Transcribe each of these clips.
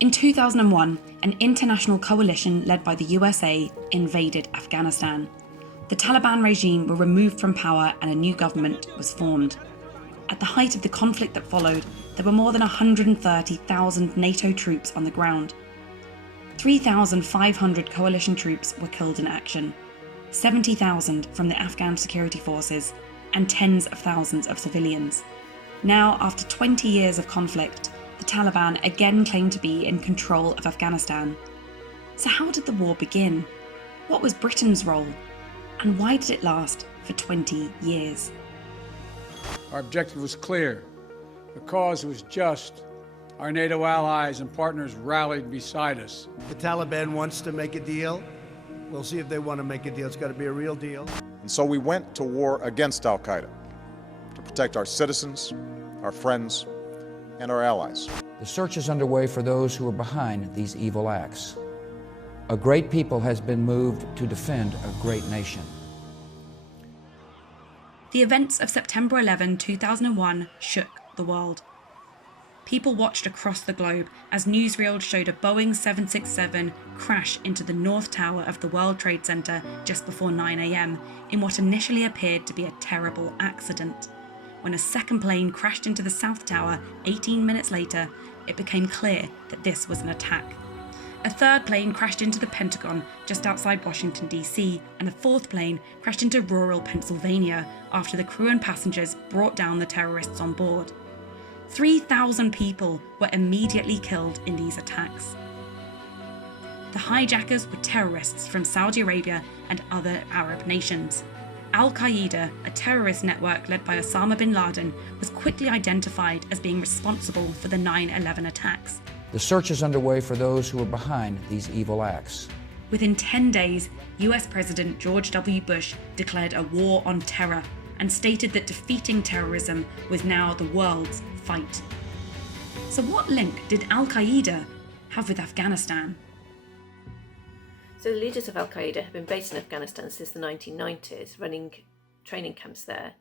In 2001, an international coalition led by the USA invaded Afghanistan. The Taliban regime were removed from power and a new government was formed. At the height of the conflict that followed, there were more than 130,000 NATO troops on the ground. 3,500 coalition troops were killed in action, 70,000 from the Afghan security forces, and tens of thousands of civilians. Now, after 20 years of conflict, the Taliban again claim to be in control of Afghanistan. So how did the war begin? What was Britain's role? And why did it last for 20 years? Our objective was clear. The cause was just. Our NATO allies and partners rallied beside us. The Taliban wants to make a deal. We'll see if they want to make a deal. It's got to be a real deal. And so we went to war against Al-Qaeda to protect our citizens, our friends, and our allies. The search is underway for those who are behind these evil acts. A great people has been moved to defend a great nation. The events of September 11, 2001 shook the world. People watched across the globe as newsreels showed a Boeing 767 crash into the North Tower of the World Trade Center just before 9 a.m. in what initially appeared to be a terrible accident. When a second plane crashed into the South Tower 18 minutes later, it became clear that this was an attack. A third plane crashed into the Pentagon just outside Washington, D.C., and a fourth plane crashed into rural Pennsylvania after the crew and passengers brought down the terrorists on board. 3,000 people were immediately killed in these attacks. The hijackers were terrorists from Saudi Arabia and other Arab nations. Al-Qaeda, a terrorist network led by Osama bin Laden, was quickly identified as being responsible for the 9/11 attacks. The search is underway for those who are behind these evil acts. Within 10 days, US President George W. Bush declared a war on terror and stated that defeating terrorism was now the world's fight. So what link did Al-Qaeda have with Afghanistan? So the leaders of Al-Qaeda have been based in Afghanistan since the 1990s, running training camps there.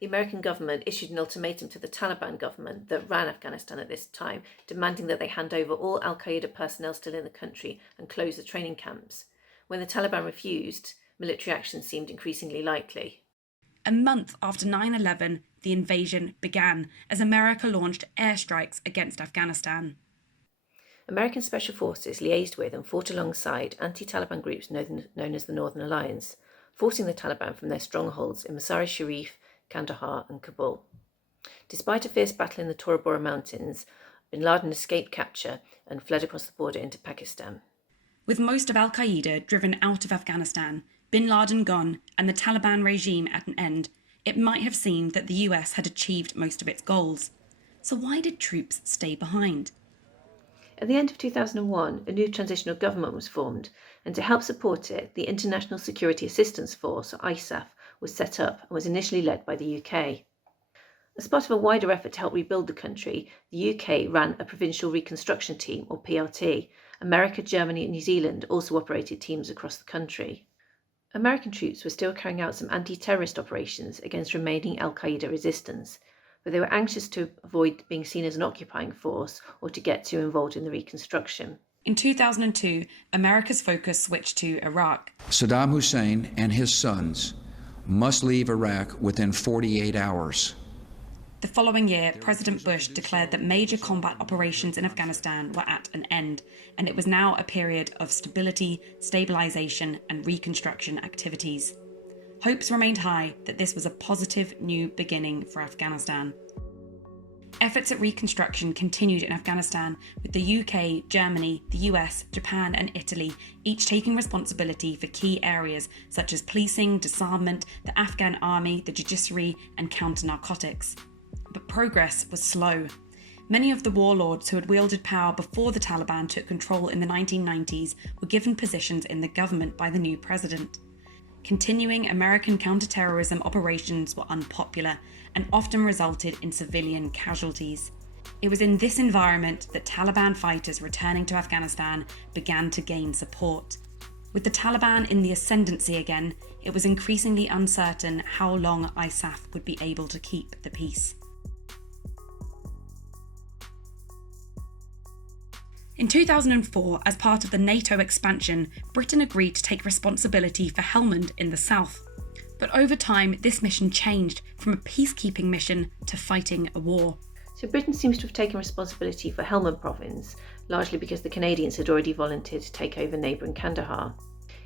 The American government issued an ultimatum to the Taliban government that ran Afghanistan at this time, demanding that they hand over all Al-Qaeda personnel still in the country and close the training camps. When the Taliban refused, military action seemed increasingly likely. A month after 9/11, the invasion began as America launched airstrikes against Afghanistan. American special forces liaised with and fought alongside anti-Taliban groups known as the Northern Alliance, forcing the Taliban from their strongholds in Mazar-e-Sharif, Kandahar and Kabul. Despite a fierce battle in the Tora Bora Mountains, bin Laden escaped capture and fled across the border into Pakistan. With most of Al-Qaeda driven out of Afghanistan, bin Laden gone, and the Taliban regime at an end, it might have seemed that the US had achieved most of its goals. So why did troops stay behind? At the end of 2001, a new transitional government was formed, and to help support it, the International Security Assistance Force, or ISAF, was set up and was initially led by the UK. As part of a wider effort to help rebuild the country, the UK ran a Provincial Reconstruction Team, or PRT. America, Germany and New Zealand also operated teams across the country. American troops were still carrying out some anti-terrorist operations against remaining Al-Qaeda resistance, but they were anxious to avoid being seen as an occupying force or to get too involved in the reconstruction. In 2002, America's focus switched to Iraq. Saddam Hussein and his sons must leave Iraq within 48 hours. The following year, President Bush declared that major combat operations in Afghanistan were at an end, and it was now a period of stability, stabilization, and reconstruction activities. Hopes remained high that this was a positive new beginning for Afghanistan. Efforts at reconstruction continued in Afghanistan, with the UK, Germany, the US, Japan and Italy each taking responsibility for key areas such as policing, disarmament, the Afghan army, the judiciary and counter-narcotics. But progress was slow. Many of the warlords who had wielded power before the Taliban took control in the 1990s were given positions in the government by the new president. Continuing American counter-terrorism operations were unpopular and often resulted in civilian casualties. It was in this environment that Taliban fighters returning to Afghanistan began to gain support. With the Taliban in the ascendancy again, it was increasingly uncertain how long ISAF would be able to keep the peace. In 2004, as part of the NATO expansion, Britain agreed to take responsibility for Helmand in the south. But over time, this mission changed from a peacekeeping mission to fighting a war. So Britain seems to have taken responsibility for Helmand province, largely because the Canadians had already volunteered to take over neighbouring Kandahar.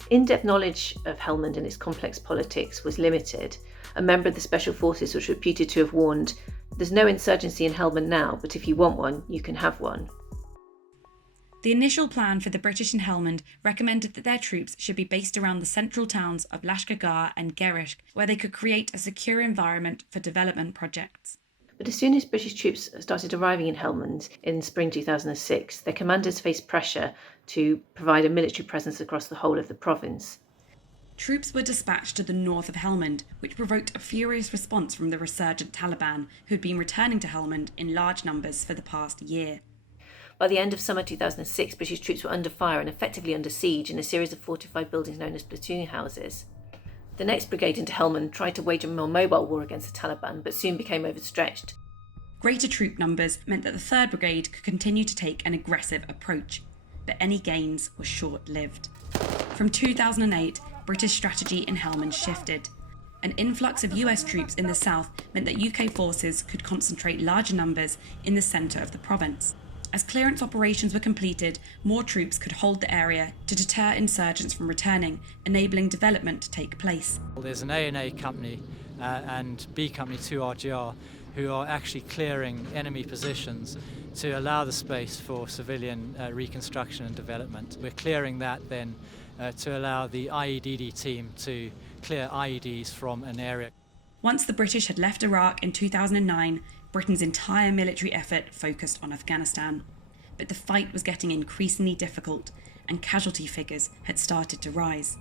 In-depth knowledge of Helmand and its complex politics was limited. A member of the Special Forces was reputed to have warned, "There's no insurgency in Helmand now, but if you want one, you can have one." The initial plan for the British in Helmand recommended that their troops should be based around the central towns of Lashkargah and Gereshk, where they could create a secure environment for development projects. But as soon as British troops started arriving in Helmand in spring 2006, their commanders faced pressure to provide a military presence across the whole of the province. Troops were dispatched to the north of Helmand, which provoked a furious response from the resurgent Taliban, who had been returning to Helmand in large numbers for the past year. By the end of summer 2006, British troops were under fire and effectively under siege in a series of fortified buildings known as platoon houses. The next brigade into Helmand tried to wage a more mobile war against the Taliban, but soon became overstretched. Greater troop numbers meant that the 3rd Brigade could continue to take an aggressive approach, but any gains were short-lived. From 2008, British strategy in Helmand shifted. An influx of US troops in the south meant that UK forces could concentrate larger numbers in the centre of the province. As clearance operations were completed, more troops could hold the area to deter insurgents from returning, enabling development to take place. There's an A&A company and B company 2RGR who are actually clearing enemy positions to allow the space for civilian reconstruction and development. We're clearing that then to allow the IEDD team to clear IEDs from an area. Once the British had left Iraq in 2009, Britain's entire military effort focused on Afghanistan. But the fight was getting increasingly difficult, and casualty figures had started to rise.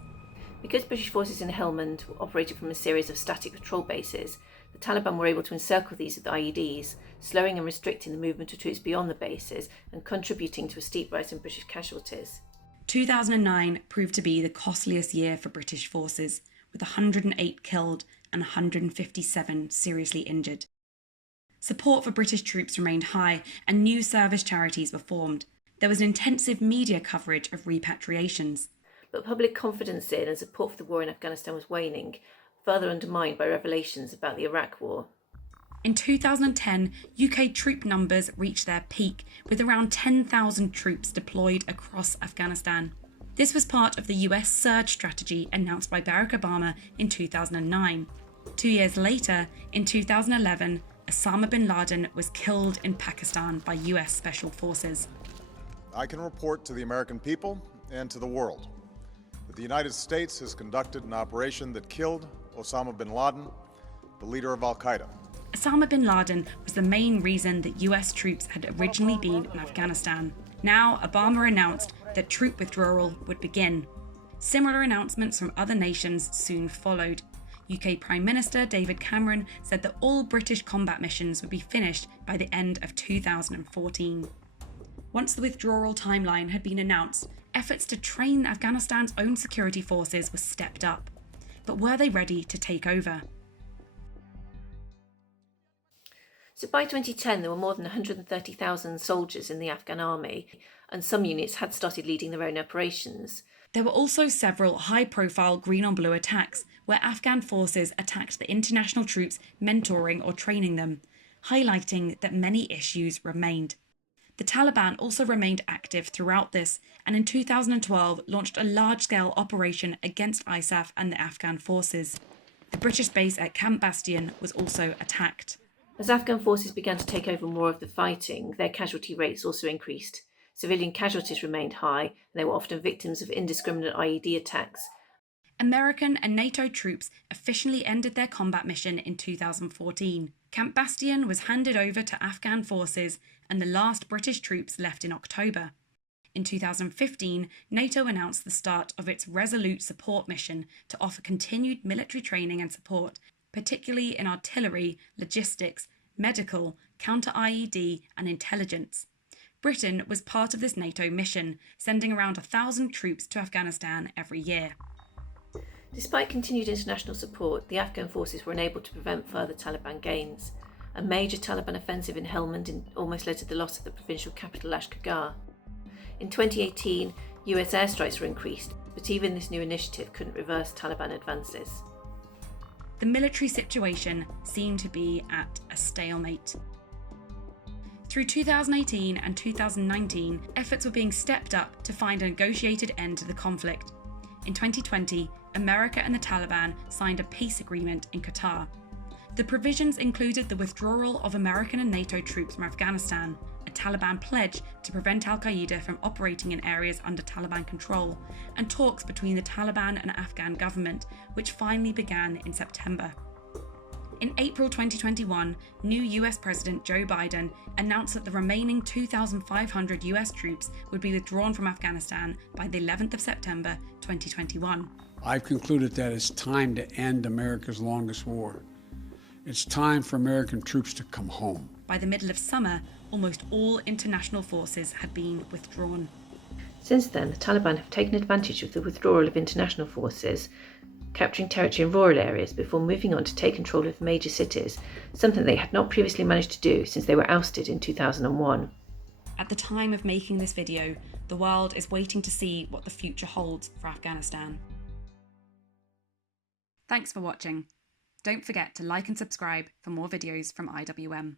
Because British forces in Helmand operated from a series of static patrol bases, the Taliban were able to encircle these with IEDs, slowing and restricting the movement of troops beyond the bases and contributing to a steep rise in British casualties. 2009 proved to be the costliest year for British forces, with 108 killed and 157 seriously injured. Support for British troops remained high and new service charities were formed. There was intensive media coverage of repatriations. But public confidence in and support for the war in Afghanistan was waning, further undermined by revelations about the Iraq War. In 2010, UK troop numbers reached their peak, with around 10,000 troops deployed across Afghanistan. This was part of the US surge strategy announced by Barack Obama in 2009. 2 years later, in 2011, Osama bin Laden was killed in Pakistan by US Special Forces. I can report to the American people and to the world that the United States has conducted an operation that killed Osama bin Laden, the leader of Al-Qaeda. Osama bin Laden was the main reason that US troops had originally been in Afghanistan. Now, Obama announced that troop withdrawal would begin. Similar announcements from other nations soon followed. UK Prime Minister David Cameron said that all British combat missions would be finished by the end of 2014. Once the withdrawal timeline had been announced, efforts to train Afghanistan's own security forces were stepped up. But were they ready to take over? So by 2010, there were more than 130,000 soldiers in the Afghan army, and some units had started leading their own operations. There were also several high-profile green-on-blue attacks where Afghan forces attacked the international troops mentoring or training them, highlighting that many issues remained. The Taliban also remained active throughout this, and in 2012 launched a large-scale operation against ISAF and the Afghan forces. The British base at Camp Bastion was also attacked. As Afghan forces began to take over more of the fighting, their casualty rates also increased. Civilian casualties remained high, and they were often victims of indiscriminate IED attacks. American and NATO troops officially ended their combat mission in 2014. Camp Bastion was handed over to Afghan forces, and the last British troops left in October. In 2015, NATO announced the start of its Resolute support mission to offer continued military training and support, particularly in artillery, logistics, medical, counter-IED and intelligence. Britain was part of this NATO mission, sending around 1,000 troops to Afghanistan every year. Despite continued international support, the Afghan forces were unable to prevent further Taliban gains. A major Taliban offensive in Helmand almost led to the loss of the provincial capital Lashkargah. In 2018, US airstrikes were increased, but even this new initiative couldn't reverse Taliban advances. The military situation seemed to be at a stalemate. Through 2018 and 2019, efforts were being stepped up to find a negotiated end to the conflict. In 2020, America and the Taliban signed a peace agreement in Qatar. The provisions included the withdrawal of American and NATO troops from Afghanistan, a Taliban pledge to prevent Al-Qaeda from operating in areas under Taliban control, and talks between the Taliban and Afghan government, which finally began in September. In April 2021, new US President Joe Biden announced that the remaining 2,500 US troops would be withdrawn from Afghanistan by the 11th of September 2021. I've concluded that it's time to end America's longest war. It's time for American troops to come home. By the middle of summer, almost all international forces had been withdrawn. Since then, the Taliban have taken advantage of the withdrawal of international forces, capturing territory in rural areas before moving on to take control of major cities, something they had not previously managed to do since they were ousted in 2001. At the time of making this video, the world is waiting to see what the future holds for Afghanistan. Thanks for watching. Don't forget to like and subscribe for more videos from IWM.